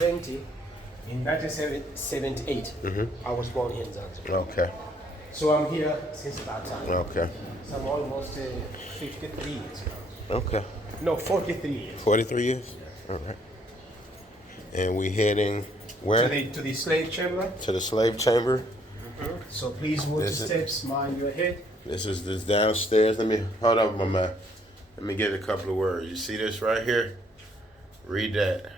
20 in 1978. I was born here in Zanzibar. Okay. So I'm here since that time. Okay. So I'm almost 53 years now. Okay. No, 43 years. 43 years? All right. And we heading where? To the slave chamber. To the slave chamber. So please watch the This is- steps, mind your head. This is this downstairs. Let me hold up, my man. Let me get a couple of words. You see this right here? Read that.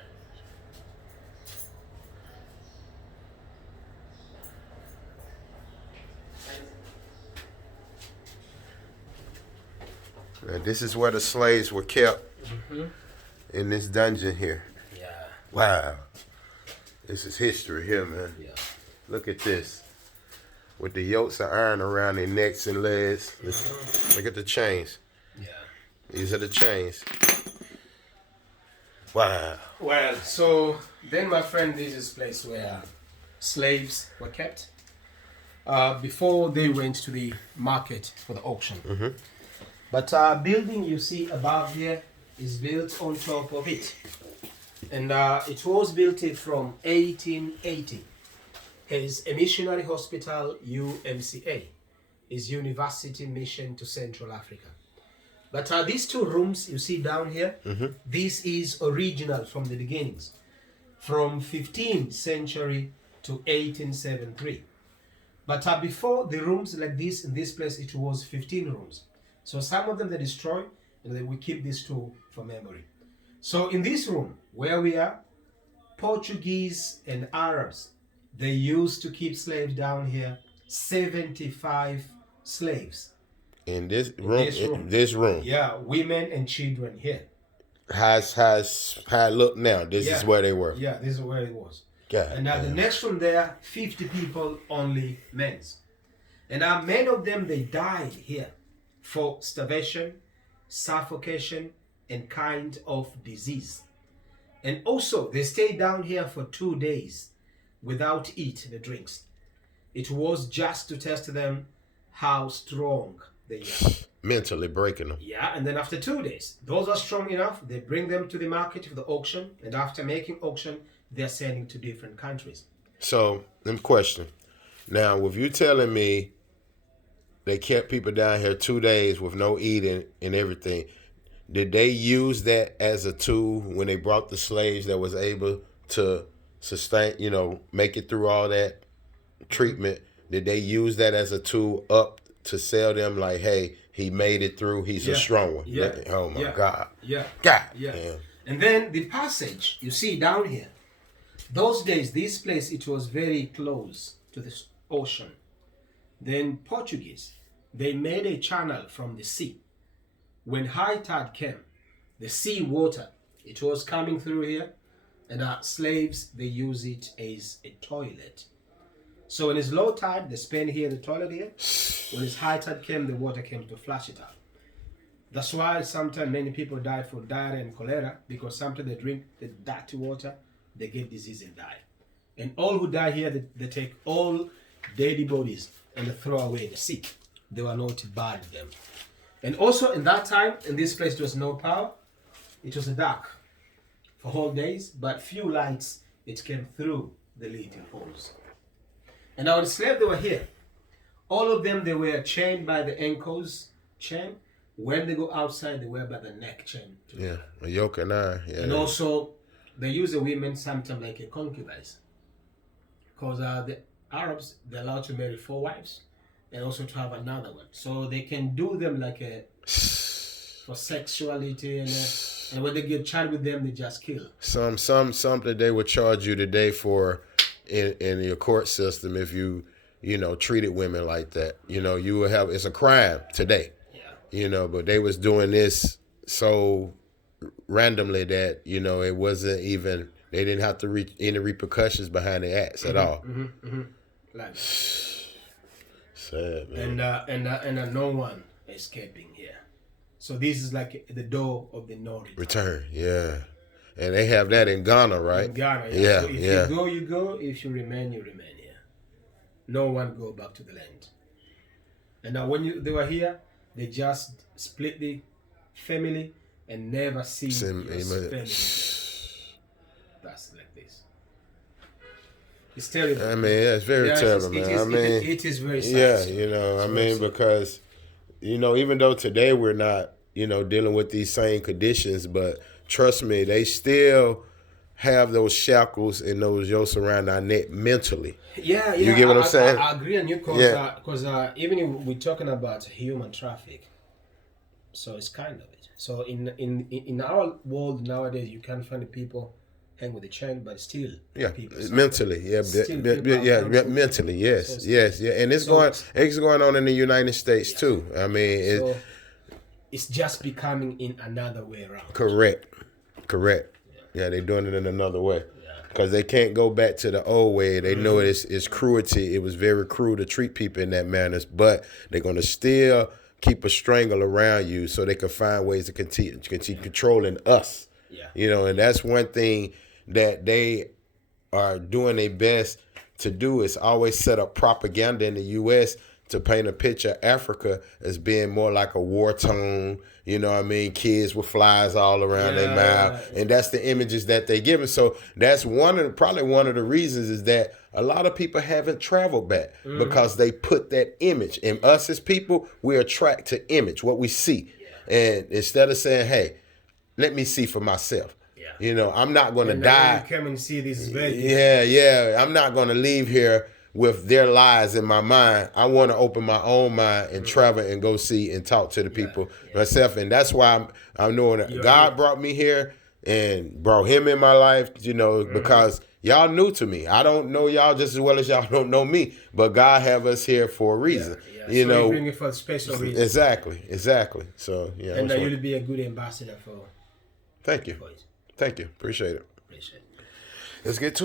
Now, this is where the slaves were kept in this dungeon here. Yeah. Wow. This is history here, man. Yeah. Look at this. With the yokes of iron around their necks and legs. Look at the chains. Yeah. These are the chains. Wow. Well, so then, my friend, this is a place where slaves were kept before they went to the market for the auction. But building you see above here is built on top of it. And it was built from 1880. Is a missionary hospital, UMCA, is University Mission to Central Africa. But these two rooms you see down here, this is original from the beginnings, from 15th century to 1873. But before the rooms like this, in this place, it was 15 rooms. So some of them they destroy, and then we keep these two for memory. So in this room, where we are, Portuguese and Arabs, they used to keep slaves down here, 75 slaves. In this room. Yeah, women and children here. How it look now. This is where they were. Yeah, this is where it was. God, and now the next room there, 50 people, only men's. And many of them, they died here for starvation, suffocation, and kind of disease. And also, they stayed down here for 2 days without eating the drinks. It was just to test them how strong they are. Mentally breaking them. Yeah, and then after 2 days, those are strong enough, they bring them to the market for the auction, and after making auction, they're sending to different countries. So, let me question. Now, with you telling me they kept people down here 2 days with no eating and everything, did they use that as a tool when they brought the slaves that was able to sustain, make it through all that treatment? Did they use that as a tool up to sell them like, hey, he made it through, he's a strong one? Yeah. Oh my Yeah. God. Yeah. God. Yeah. Damn. And then the passage, you see down here, those days, this place, it was very close to the ocean. Then Portuguese, they made a channel from the sea. When high tide came, the sea water, it was coming through here, and our slaves, they use it as a toilet. So when it's low tide, they spend here the toilet here. When it's high tide came, the water came to flush it out. That's why sometimes many people die from diarrhea and cholera, because sometimes they drink the dirty water, they get disease and die. And all who die here, they take all dead bodies and they throw away the sea. They were not bury them. And also in that time, in this place, there was no power. It was dark for whole days, but few lights, it came through the little holes. And our slaves, they were here. All of them, they were chained by the ankles chain. When they go outside, they wear by the neck chain too. Yeah, a yoke and iron. Yeah. And also, they use the women sometimes like a concubines. Because the Arabs, they're allowed to marry 4 wives and also to have another one. So they can do them like for sexuality, and when they get child with them, they just kill. Something they would charge you today for in your court system if you treated women like that. You would have, it's a crime today. Yeah. But they was doing this so randomly that it wasn't even, they didn't have to reach any repercussions behind the acts at all. Like sad, man. and no one escaping here. So this is like the door of the no return. Yeah, and they have that in Ghana, right? In Ghana, yeah. Yeah, So if you go, you go. If you remain, you remain here. No one go back to the land. And now when they were here, they just split the family and never see your family. That's like this. It's terrible. I mean, yeah, it's very Yeah, terrible, man. I mean, it is very sad. yeah, you know, I mean, because, you know, even though today we're not, you know, dealing with these same conditions, but trust me, they still have those shackles and those yokes around our neck mentally. Yeah, You get what I'm saying? I agree on you because even if we're talking about human traffic, so it's kind of it. So in our world nowadays, you can't find people hang with a chain, but still, Yeah, people mentally, yeah, mentally, yes, yes, yeah, and it's going on in the United States too. I mean, it's just becoming in another way around. Correct. Yeah, they're doing it in another way. Because they can't go back to the old way. They know it's cruelty. It was very cruel to treat people in that manner. But they're going to still keep a strangle around you so they can find ways to continue controlling us. Yeah. You know, and that's one thing that they are doing their best to do is always set up propaganda in the U.S. to paint a picture of Africa as being more like a war-torn, you know what I mean, kids with flies all around their mouth. And that's the images that they give us. So that's probably one of the reasons is that a lot of people haven't traveled back because they put that image. And us as people, we attract to image, what we see. Yeah. And instead of saying, hey, let me see for myself. Yeah. You know, I'm not going to die. You come and see this is very Yeah. I'm not going to leave here with their lies in my mind. I want to open my own mind and travel and go see and talk to the people myself. And that's why I'm knowing that God brought me here and brought him in my life, you know, because y'all new to me. I don't know y'all just as well as y'all don't know me, but God have us here for a reason. You know, bring it for a special reason. Exactly. So, yeah. And you'll be a good ambassador for. Thank you. Appreciate it. Let's get to